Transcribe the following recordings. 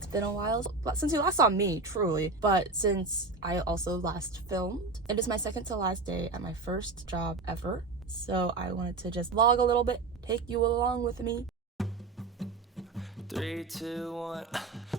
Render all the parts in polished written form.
it's been a while since you last saw me, truly. But since I also last filmed, it is my second to last day at my first job ever. So I wanted to just vlog a little bit, take you along with me. 3, 2, 1.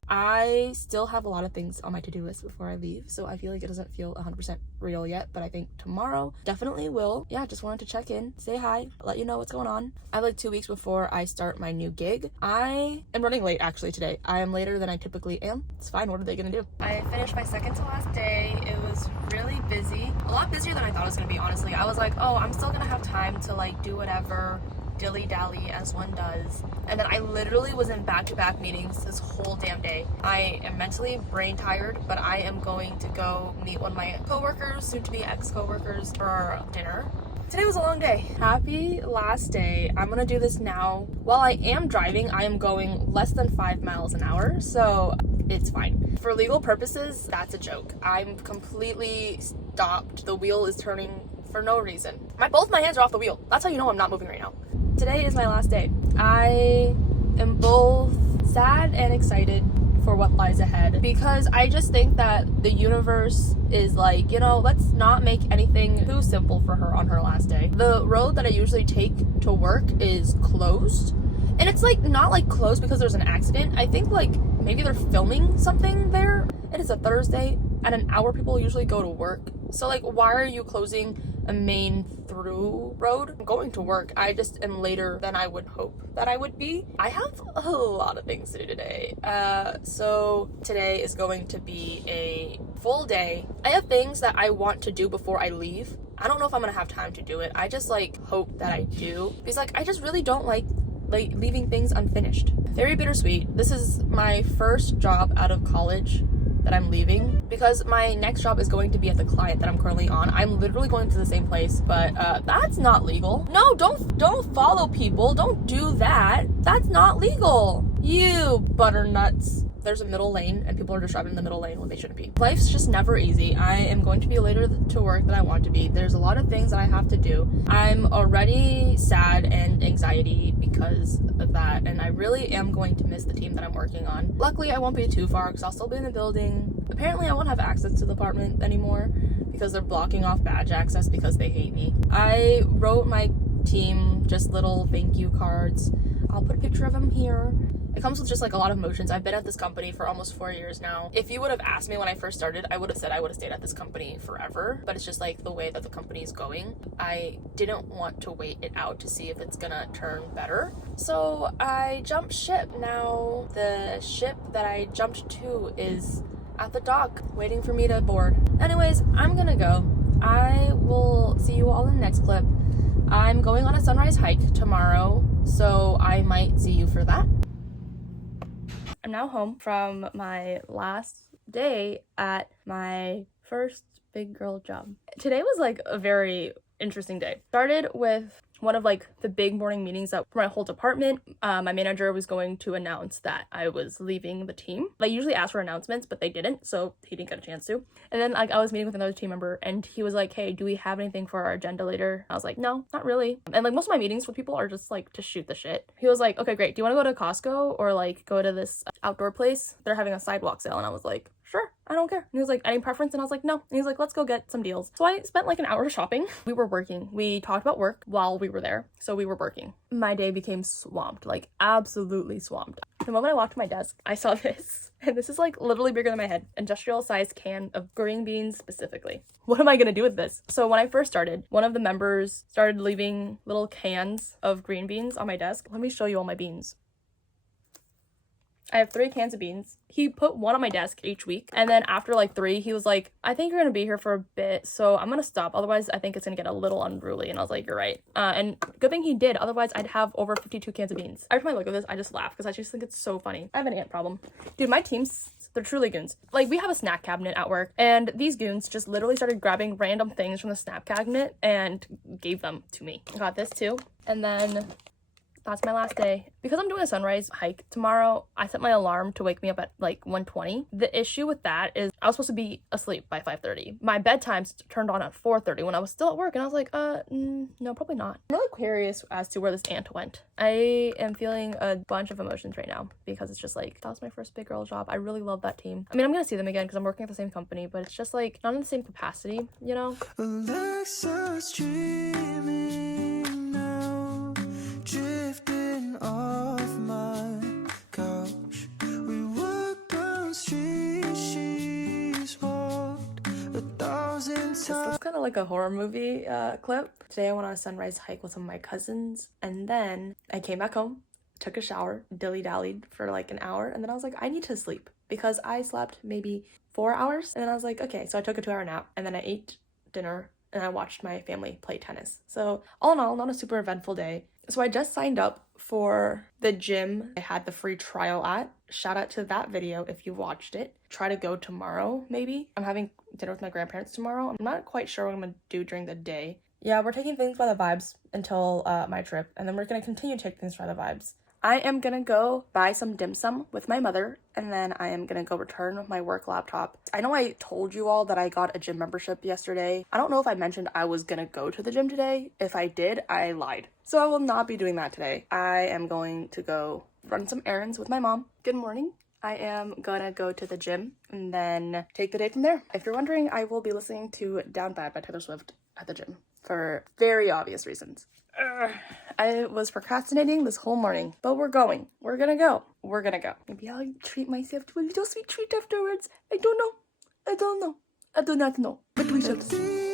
I still have a lot of things on my to-do list before I leave, so I feel like it doesn't feel 100% real yet, but I think tomorrow definitely will. Yeah, just wanted to check in, say hi, let you know what's going on. I have like 2 weeks before I start my new gig. I am running late actually today. I am later than I typically am. It's fine, what are they gonna do? I finished my second to last day. It was really busy. A lot busier than I thought it was gonna be, honestly. I was like, oh, I'm still gonna have time to like do whatever, dilly-dally as one does. And then I literally was in back-to-back meetings this whole damn day. I am mentally brain tired, but I am going to go meet one of my coworkers, soon to be ex-coworkers, for dinner. Today was a long day. Happy last day. I'm gonna do this now. While I am driving, I am going less than 5 miles an hour, so it's fine. For legal purposes, that's a joke. I'm completely stopped. The wheel is turning for no reason. Both my hands are off the wheel. That's how you know I'm not moving right now. Today is my last day. I am both sad and excited for what lies ahead, because I just think that the universe is like, you know, let's not make anything too simple for her on her last day. The road that I usually take to work is closed, and it's like not like closed because there's an accident. I think like maybe they're filming something there. It is a Thursday. At an hour people usually go to work, so like why are you closing a main through road? I'm going to work. I just am later than I would hope that I would be. I have a lot of things to do today. So today is going to be a full day. I have things that I want to do before I leave. I don't know if I'm gonna have time to do it. I just like hope that I do, because like I just really don't like leaving things unfinished. Very bittersweet. This is my first job out of college that I'm leaving, because my next job is going to be at the client that I'm currently on. I'm literally going to the same place, but that's not legal. No, don't follow people. Don't do that. That's not legal. You butternuts. There's a middle lane and people are just driving in the middle lane when they shouldn't be. Life's just never easy. I am going to be later to work than I want to be. There's a lot of things that I have to do. I'm already sad and anxiety because of that, and I really am going to miss the team that I'm working on. Luckily, I won't be too far because I'll still be in the building. Apparently, I won't have access to the apartment anymore because they're blocking off badge access because they hate me. I wrote my team just little thank you cards. I'll put a picture of them here. It comes with just like a lot of emotions. I've been at this company for almost 4 years now. If you would have asked me when I first started, I would have said I would have stayed at this company forever, but it's just like the way that the company is going. I didn't want to wait it out to see if it's gonna turn better, so I jumped ship. Now the ship that I jumped to is at the dock waiting for me to board. Anyways, I'm gonna go. I will see you all in the next clip. I'm going on a sunrise hike tomorrow, so I might see you for that. I'm now home from my last day at my first big girl job. Today was like a very interesting day. Started with one of like the big morning meetings that for my whole department. My manager was going to announce that I was leaving the team. They usually ask for announcements, but they didn't, so he didn't get a chance to. And then like I was meeting with another team member and he was like, hey, do we have anything for our agenda later? I was like, no, not really. And like most of my meetings with people are just like to shoot the shit. He was like, okay, great. Do you want to go to Costco or like go to this outdoor place? They're having a sidewalk sale. And I was like, sure, I don't care. And he was like, any preference? And I was like, no. And he was like, let's go get some deals. So I spent like an hour shopping. We were working. We talked about work while we were there. So we were working. My day became swamped, like absolutely swamped. The moment I walked to my desk, I saw this. And this is like literally bigger than my head. Industrial sized can of green beans specifically. What am I gonna do with this? So when I first started, one of the members started leaving little cans of green beans on my desk. Let me show you all my beans. I have 3 cans of beans. He put one on my desk each week. And then after like 3, he was like, I think you're gonna be here for a bit, so I'm gonna stop. Otherwise, I think it's gonna get a little unruly. And I was like, you're right. And good thing he did. Otherwise, I'd have over 52 cans of beans. Every time I look at this, I just laugh because I just think it's so funny. I have an ant problem. Dude, my team's, they're truly goons. Like, we have a snack cabinet at work, and these goons just literally started grabbing random things from the snack cabinet and gave them to me. I got this too. And then That's my last day. Because I'm doing a sunrise hike tomorrow, I set my alarm to wake me up at like 1:20. The issue with that is I was supposed to be asleep by 5:30. My bedtime's turned on at 4:30 when I was still at work, and I was like, no, probably not. I'm really curious as to where this ant went. I am feeling a bunch of emotions right now because it's just like, that was my first big girl job. I really love that team. I mean, I'm gonna see them again because I'm working at the same company, but it's just like not in the same capacity, you know? Alexa's dreaming now, drifting off my couch. We walk down street, she's walked 1,000 times. This looks kind of like a horror movie clip. Today I went on a sunrise hike with some of my cousins, and then I came back home, took a shower, dilly-dallied for like an hour, and then I was like, I need to sleep because I slept maybe 4 hours, and then I was like, okay, so I took a 2-hour nap, and then I ate dinner, and I watched my family play tennis. So all in all, not a super eventful day. So I just signed up for the gym I had the free trial at. Shout out to that video if you watched it. Try to go tomorrow, maybe. I'm having dinner with my grandparents tomorrow. I'm not quite sure what I'm gonna do during the day. Yeah, we're taking things by the vibes until my trip, and then we're gonna continue to take things by the vibes. I am gonna go buy some dim sum with my mother, and then I am gonna go return my work laptop. I know I told you all that I got a gym membership yesterday. I don't know if I mentioned I was gonna go to the gym today. If I did, I lied. So I will not be doing that today. I am going to go run some errands with my mom. Good morning. I am gonna go to the gym and then take the day from there. If you're wondering, I will be listening to Down Bad by Taylor Swift at the gym for very obvious reasons. I was procrastinating this whole morning, but we're going. We're gonna go. We're gonna go. Maybe I'll treat myself to a little sweet treat afterwards. I don't know. I don't know. I do not know. But we shall see.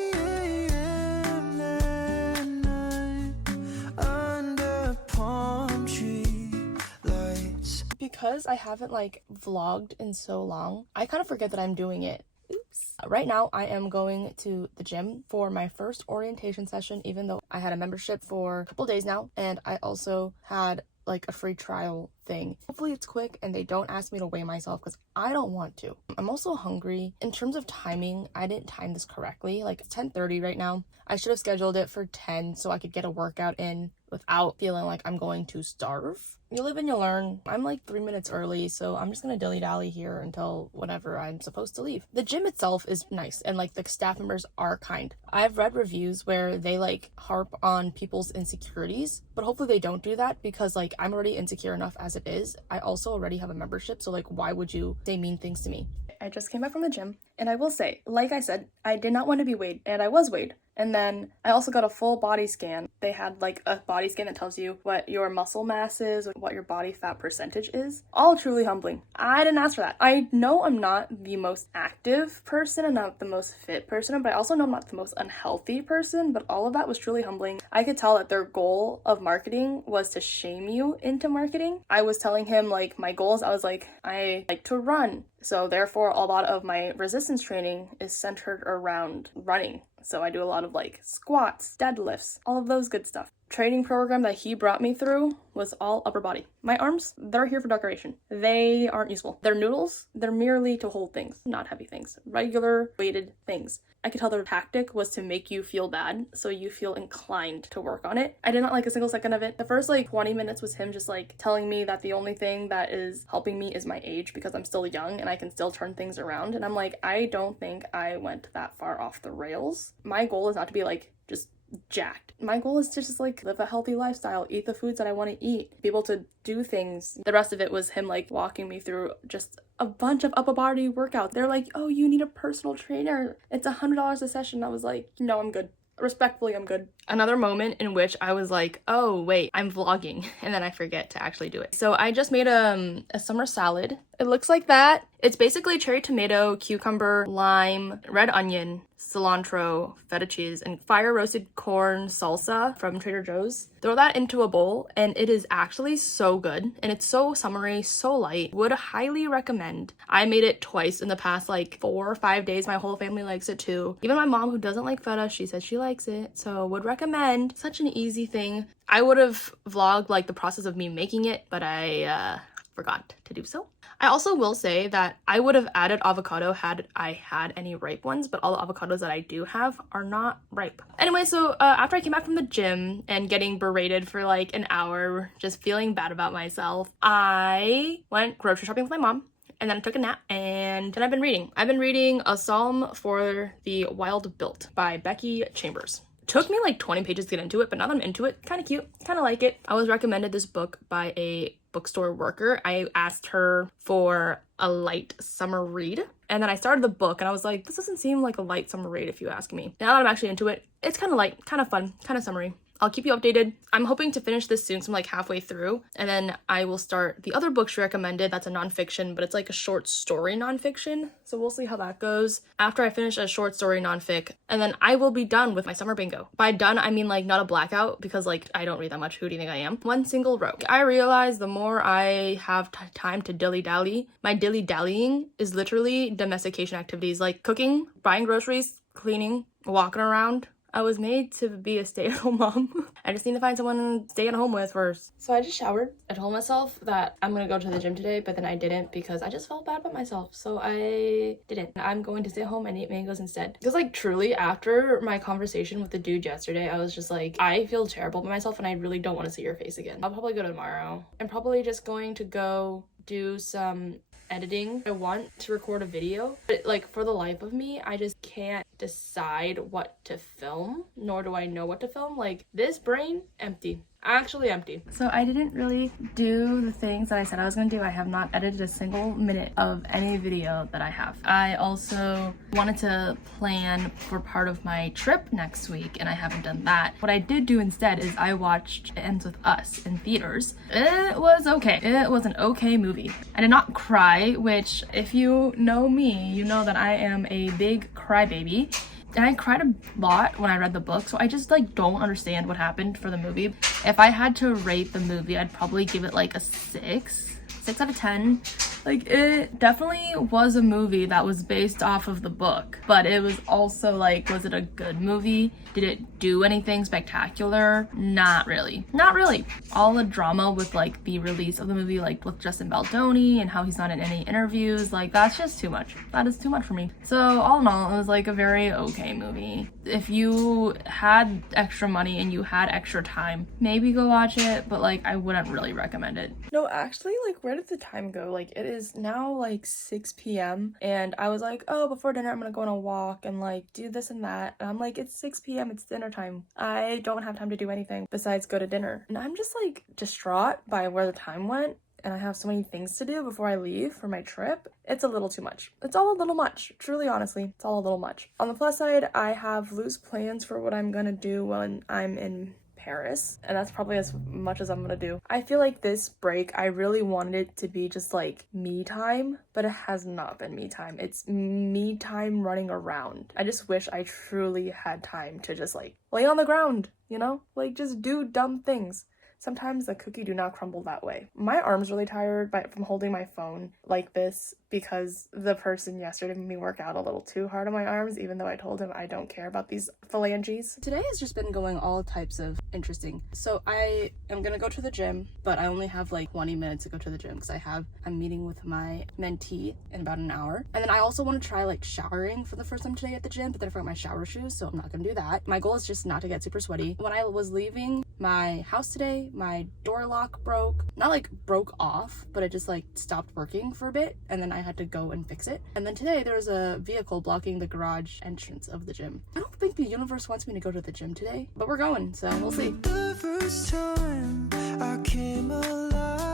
Because I haven't like vlogged in so long, I kind of forget that I'm doing it. Oops. Right now, I am going to the gym for my first orientation session, even though I had a membership for a couple days now, and I also had like a free trial thing. Hopefully it's quick and they don't ask me to weigh myself because I don't want to. I'm also hungry. In terms of timing, I didn't time this correctly. Like it's 10:30 right now. I should have scheduled it for 10 so I could get a workout in without feeling like I'm going to starve. You live and you learn. I'm like 3 minutes early, so I'm just gonna dilly-dally here until whenever I'm supposed to leave. The gym itself is nice and like the staff members are kind. I've read reviews where they like harp on people's insecurities, but hopefully they don't do that because like I'm already insecure enough as it is. I also already have a membership, so like why would you say mean things to me? I just came back from the gym, and I will say, like I said, I did not want to be weighed, and I was weighed. And then I also got a full body scan. They had like a body scan that tells you what your muscle mass is, what your body fat percentage is. All truly humbling. I didn't ask for that. I know I'm not the most active person and not the most fit person, but I also know I'm not the most unhealthy person, but all of that was truly humbling. I could tell that their goal of marketing was to shame you into marketing. I was telling him like my goals. I was like, I like to run. So therefore, a lot of my resistance training is centered around running. So I do a lot of like squats, deadlifts, all of those good stuff. Training program that he brought me through was all upper body. My arms, they're here for decoration. They aren't useful. They're noodles. They're merely to hold things, not heavy things. Regular weighted things. I could tell their tactic was to make you feel bad, so you feel inclined to work on it. I did not like a single second of it. The first like 20 minutes was him just like telling me that the only thing that is helping me is my age because I'm still young and I can still turn things around. And I'm like, I don't think I went that far off the rails. My goal is not to be like just jacked. My goal is to just like live a healthy lifestyle, eat the foods that I want to eat, be able to do things. The rest of it was him like walking me through just a bunch of upper body workouts. They're like, oh, you need a personal trainer. It's $100 a session. I was like, no, I'm good. Respectfully, I'm good. Another moment in which I was like, oh wait, I'm vlogging, and then I forget to actually do it. So I just made a summer salad. It looks like that. It's basically cherry tomato, cucumber, lime, red onion, cilantro, feta cheese, and fire roasted corn salsa from Trader Joe's. Throw that into a bowl, and it is actually so good, and it's so summery, so light. Would highly recommend. I made it twice in the past like 4 or 5 days. My whole family likes it too. Even my mom, who doesn't like feta, she said she likes it, so would recommend. Such an easy thing. I would have vlogged like the process of me making it, but I forgot to do so. I also will say that I would have added avocado had I had any ripe ones, but all the avocados that I do have are not ripe. Anyway, so after I came back from the gym and getting berated for like an hour, just feeling bad about myself, I went grocery shopping with my mom. And then I took a nap, and then I've been reading. I've been reading A Psalm for the Wild Built by Becky Chambers. Took me like 20 pages to get into it, but now that I'm into it, kind of cute, kind of like it. I was recommended this book by a bookstore worker. I asked her for a light summer read, and then I started the book, and I was like, this doesn't seem like a light summer read if you ask me. Now that I'm actually into it, it's kind of light, kind of fun, kind of summery. I'll keep you updated. I'm hoping to finish this soon, so I'm like halfway through, and then I will start the other book she recommended. That's a nonfiction, but it's like a short story nonfiction, so we'll see how that goes after I finish a short story nonfic, and then I will be done with my summer bingo. By done, I mean like not a blackout, because like I don't read that much. Who do you think I am? One single row. I realize the more I have time to dilly-dally, my dilly-dallying is literally domestication activities like cooking, buying groceries, cleaning, walking around. I was made to be a stay-at-home mom. I just need to find someone to stay at home with first. So I just showered. I told myself that I'm gonna go to the gym today, but then I didn't because I just felt bad about myself. So I didn't. I'm going to stay home and eat mangoes instead. Because like truly after my conversation with the dude yesterday, I was just like, I feel terrible about myself and I really don't want to see your face again. I'll probably go tomorrow. I'm probably just going to go do some editing. I want to record a video, but like for the life of me, I just can't decide what to film, nor do I know what to film. Like this brain, empty. Actually empty. So I didn't really do the things that I said I was going to do. I have not edited a single minute of any video that I have. I also wanted to plan for part of my trip next week, and I haven't done that. What I did do instead is I watched It Ends With Us in theaters. It was okay. It was an okay movie. I did not cry, which if you know me, you know that I am a big crybaby. And I cried a lot when I read the book, so I just like don't understand what happened for the movie. If I had to rate the movie, I'd probably give it like a 6 out of 10. Like it definitely was a movie that was based off of the book, but it was also like, was it a good movie? Did it do anything spectacular? Not really. Not really. All the drama with like the release of the movie, like with Justin Baldoni and how he's not in any interviews, like that's just too much. That is too much for me. So all in all, it was like a very okay movie. If you had extra money and you had extra time, maybe go watch it, but like I wouldn't really recommend it. No, actually, like where did the time go? Like it is now like 6 p.m. and I was like, oh, before dinner I'm gonna go on a walk and like do this and that, and I'm like, it's 6 p.m. it's dinner time. I don't have time to do anything besides go to dinner, and I'm just like distraught by where the time went, and I have so many things to do before I leave for my trip. It's a little too much. It's all a little much. Truly, honestly, it's all a little much. On the plus side, I have loose plans for what I'm gonna do when I'm in Paris, and that's probably as much as I'm gonna do. I feel like this break, I really wanted it to be just like me time, but it has not been me time. It's me time running around. I just wish I truly had time to just like lay on the ground, you know? Like just do dumb things. Sometimes the cookie do not crumble that way. My arm's really tired from holding my phone like this because the person yesterday made me work out a little too hard on my arms, even though I told him I don't care about these phalanges. Today has just been going all types of interesting. So I am gonna go to the gym, but I only have like 20 minutes to go to the gym because I'm meeting with my mentee in about an hour. And then I also want to try like showering for the first time today at the gym, but then I forgot my shower shoes, so I'm not gonna do that. My goal is just not to get super sweaty. When I was leaving my house today, my door lock broke. Not like broke off, but it just like stopped working for a bit, and then I had to go and fix it. And then today there was a vehicle blocking the garage entrance of the gym. I don't think the universe wants me to go to the gym today, but we're going, so we'll see.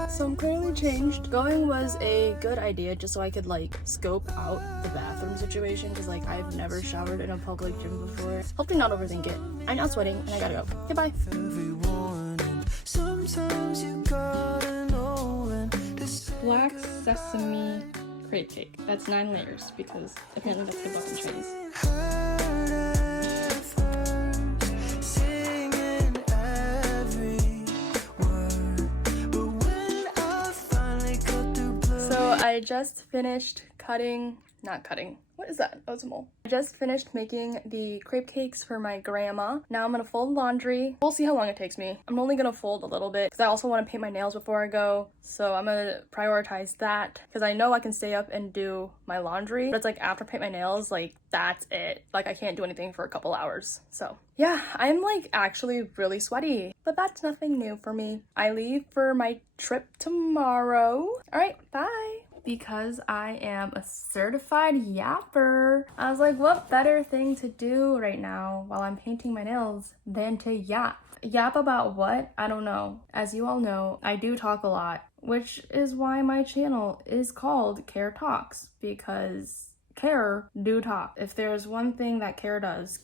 So I'm clearly changed. Going was a good idea just so I could like scope out the bathroom situation, because like I've never showered in a public gym before. Hopefully not overthink it. I'm now sweating and I gotta go. Goodbye. Black sesame crate cake. That's 9 layers because apparently that's good luck in Chinese. So I just finished cutting not cutting. What is that? Oh, it's a mole. I just finished making the crepe cakes for my grandma. Now I'm gonna fold laundry. We'll see how long it takes me. I'm only gonna fold a little bit because I also want to paint my nails before I go. So I'm gonna prioritize that because I know I can stay up and do my laundry. But it's like after I paint my nails, like that's it. Like I can't do anything for a couple hours. So yeah, I'm like actually really sweaty, but that's nothing new for me. I leave for my trip tomorrow. All right, bye. Because I am a certified yapper, I was like, what better thing to do right now while I'm painting my nails than to yap? Yap about what? I don't know. As you all know, I do talk a lot, which is why my channel is called Care Talks, because Care do talk. If there's one thing that Care does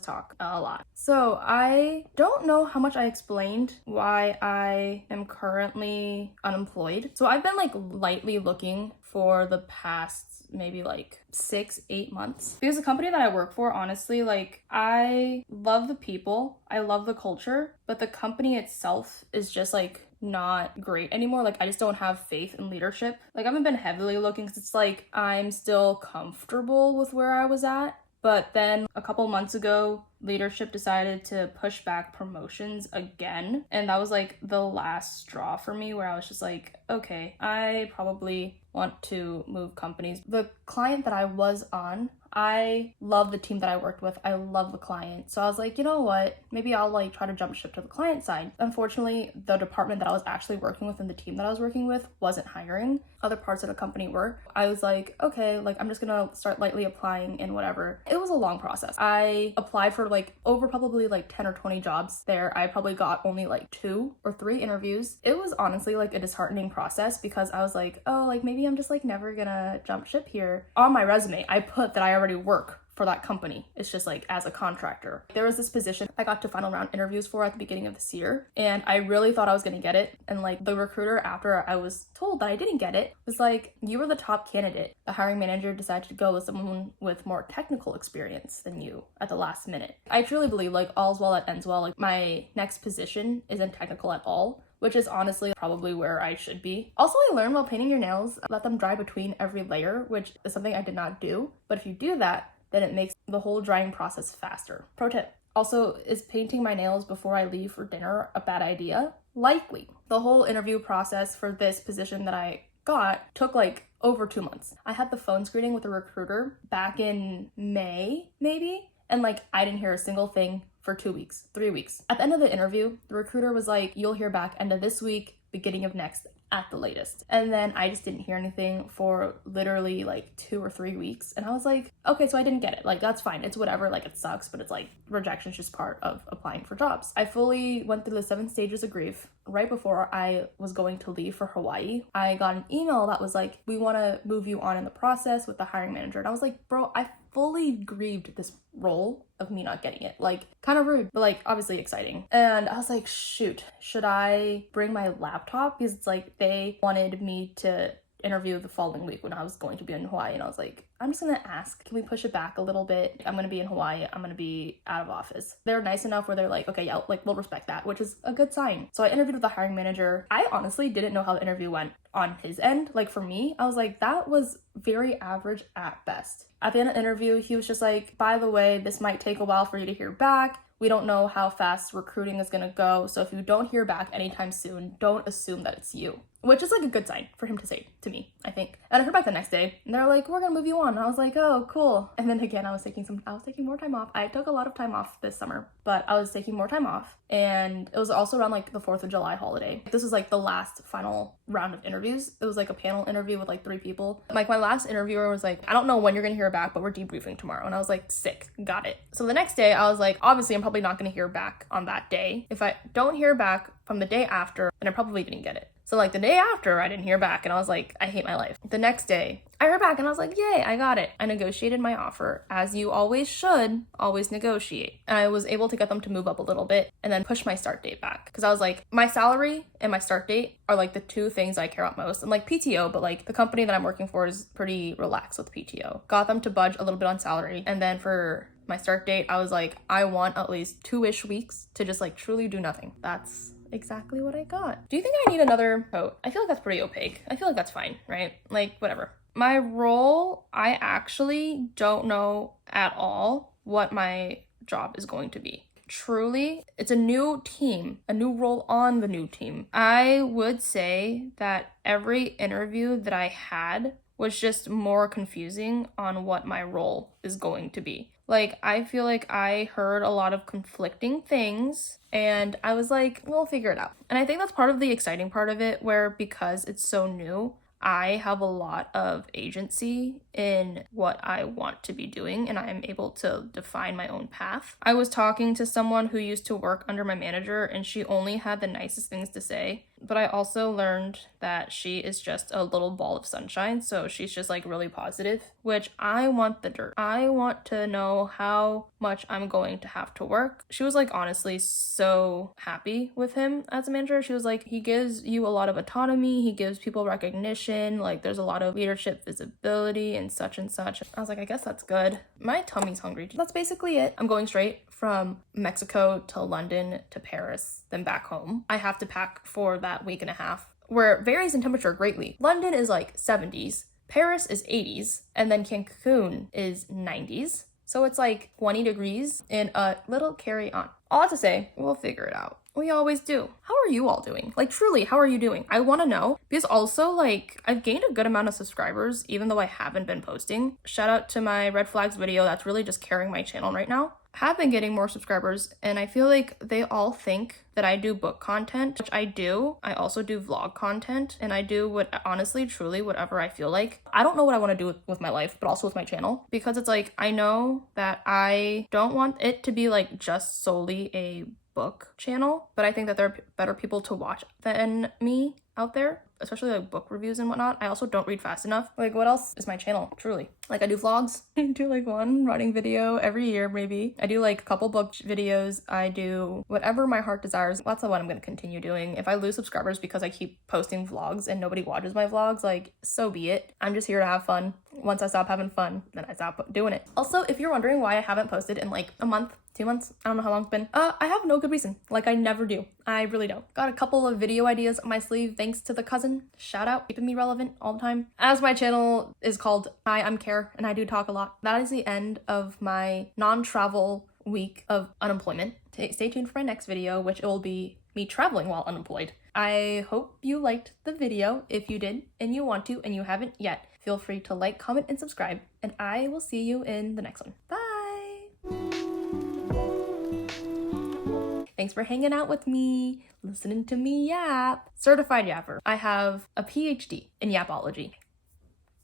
talk a lot. So I don't know how much I explained why I am currently unemployed. So I've been like lightly looking for the past maybe like 6-8 months because the company that I work for, honestly, like I love the people, I love the culture, but the company itself is just like not great anymore. Like I just don't have faith in leadership. Like I haven't been heavily looking because it's like I'm still comfortable with where I was at. But then a couple months ago, leadership decided to push back promotions again. And that was like the last straw for me where I was just like, okay, I probably want to move companies. The client that I was on, I love the team that I worked with. I love the client. So I was like, you know what? Maybe I'll like try to jump ship to the client side. Unfortunately, the department that I was actually working with and the team that I was working with wasn't hiring. Other parts of the company were. I was like, okay, like I'm just gonna start lightly applying and whatever. It was a long process. I applied for like over probably like 10 or 20 jobs there. I probably got only like 2 or 3 interviews. It was honestly like a disheartening process because I was like, oh, like maybe I'm just like never gonna jump ship here. On my resume, I put that I already work for that company. It's just like as a contractor. There was this position I got to final round interviews for at the beginning of this year, and I really thought I was gonna get it. And like the recruiter, after I was told that I didn't get it, was like, you were the top candidate. The hiring manager decided to go with someone with more technical experience than you at the last minute. I truly believe like all's well that ends well. Like my next position isn't technical at all, which is honestly probably where I should be. Also, I learned while painting your nails, let them dry between every layer, which is something I did not do. But if you do that, then it makes the whole drying process faster. Pro tip. Also, is painting my nails before I leave for dinner a bad idea? Likely. The whole interview process for this position that I got took like over 2 months. I had the phone screening with a recruiter back in May, maybe, and like I didn't hear a single thing for 2 weeks, 3 weeks. At the end of the interview, the recruiter was like, you'll hear back end of this week, beginning of next at the latest. And then I just didn't hear anything for literally like 2 or 3 weeks. And I was like, okay, so I didn't get it. Like, that's fine. It's whatever. Like, it sucks, but it's like rejection is just part of applying for jobs. I fully went through the 7 stages of grief. Right before I was going to leave for Hawaii, I got an email that was like, we want to move you on in the process with the hiring manager. And I was like, bro, I fully grieved this role of me not getting it. Like, kind of rude, but like obviously exciting. And I was like, shoot, should I bring my laptop? Because it's like they wanted me to interview the following week when I was going to be in Hawaii. And I was like, I'm just gonna ask, can we push it back a little bit? I'm gonna be in Hawaii, I'm gonna be out of office. They're nice enough where they're like, okay, yeah, like we'll respect that, which is a good sign. So I interviewed with the hiring manager. I honestly didn't know how the interview went on his end. Like for me, I was like, that was very average at best. At the end of the interview, he was just like, by the way, this might take a while for you to hear back. We don't know how fast recruiting is gonna go. So if you don't hear back anytime soon, don't assume that it's you. Which is like a good sign for him to say to me, I think. And I heard back the next day and they're like, we're gonna move you on. And I was like, oh, cool. And then again, I was taking more time off. I took a lot of time off this summer, but I was taking more time off. And it was also around like the 4th of July holiday. This was like the last final round of interviews. It was like a panel interview with like 3 people. Like my last interviewer was like, I don't know when you're gonna hear back, but we're debriefing tomorrow. And I was like, sick, got it. So the next day I was like, obviously I'm probably not gonna hear back on that day. If I don't hear back from the day after, then I probably didn't get it. So like the day after, I didn't hear back and I was like, I hate my life. The next day, I heard back and I was like, yay, I got it. I negotiated my offer, as you always should, always negotiate. And I was able to get them to move up a little bit and then push my start date back. Because I was like, my salary and my start date are like the 2 things I care about most. And like PTO, but like the company that I'm working for is pretty relaxed with PTO. Got them to budge a little bit on salary. And then for my start date, I was like, I want at least 2-ish weeks to just like truly do nothing. That's exactly what I got. Do you think I need another coat? I feel like that's pretty opaque. I feel like that's fine, right? Like, whatever. My role, I actually don't know at all what my job is going to be. Truly, it's a new team, a new role on the new team. I would say that every interview that I had was just more confusing on what my role is going to be. Like, I feel like I heard a lot of conflicting things, and I was like, we'll figure it out. And I think that's part of the exciting part of it, where because it's so new, I have a lot of agency in what I want to be doing, and I am able to define my own path. I was talking to someone who used to work under my manager, and she only had the nicest things to say. But I also learned that she is just a little ball of sunshine, so she's just like really positive, which I want the dirt. I want to know how much I'm going to have to work. She was like honestly so happy with him as a manager. She was like, he gives you a lot of autonomy, he gives people recognition, like there's a lot of leadership visibility and such and such. I was like, I guess that's good. My tummy's hungry. That's basically it. I'm going straight from Mexico to London to Paris, then back home. I have to pack for that week and a half, where it varies in temperature greatly. London is like 70s, Paris is 80s, and then Cancun is 90s. So it's like 20 degrees in a little carry-on. All that to say, we'll figure it out. We always do. How are you all doing? Like, truly, how are you doing? I want to know, because also, like, I've gained a good amount of subscribers, even though I haven't been posting. Shout out to my red flags video. That's really just carrying my channel right now. Have been getting more subscribers, and I feel like they all think that I do book content, which I do. I also do vlog content, and I do what, honestly, truly, whatever I feel like. I don't know what I want to do with my life, but also with my channel, because it's like, I know that I don't want it to be like just solely a book channel, but I think that there are better people to watch than me out there, especially like book reviews and whatnot. I also don't read fast enough. Like, what else is my channel? Truly, like, I do vlogs. I do like one running video every year, maybe. I do like a couple book videos. I do whatever my heart desires. That's what I'm going to continue doing. If I lose subscribers because I keep posting vlogs and nobody watches my vlogs, like, so be it. I'm just here to have fun. Once I stop having fun, then I stop doing it. Also, if you're wondering why I haven't posted in like a month, 2 months, I don't know how long it's been. I have no good reason. Like, I never do. I really don't. Got a couple of video ideas up my sleeve thanks to the cousin. Shout out, keeping me relevant all the time. As my channel is called, Hi, I'm Care, and I do talk a lot. That is the end of my non-travel week of unemployment. Stay tuned for my next video, which will be me traveling while unemployed. I hope you liked the video. If you did, and you want to, and you haven't yet, feel free to like, comment, and subscribe, and I will see you in the next one. Bye! Thanks for hanging out with me, listening to me yap. Certified yapper. I have a PhD in yapology.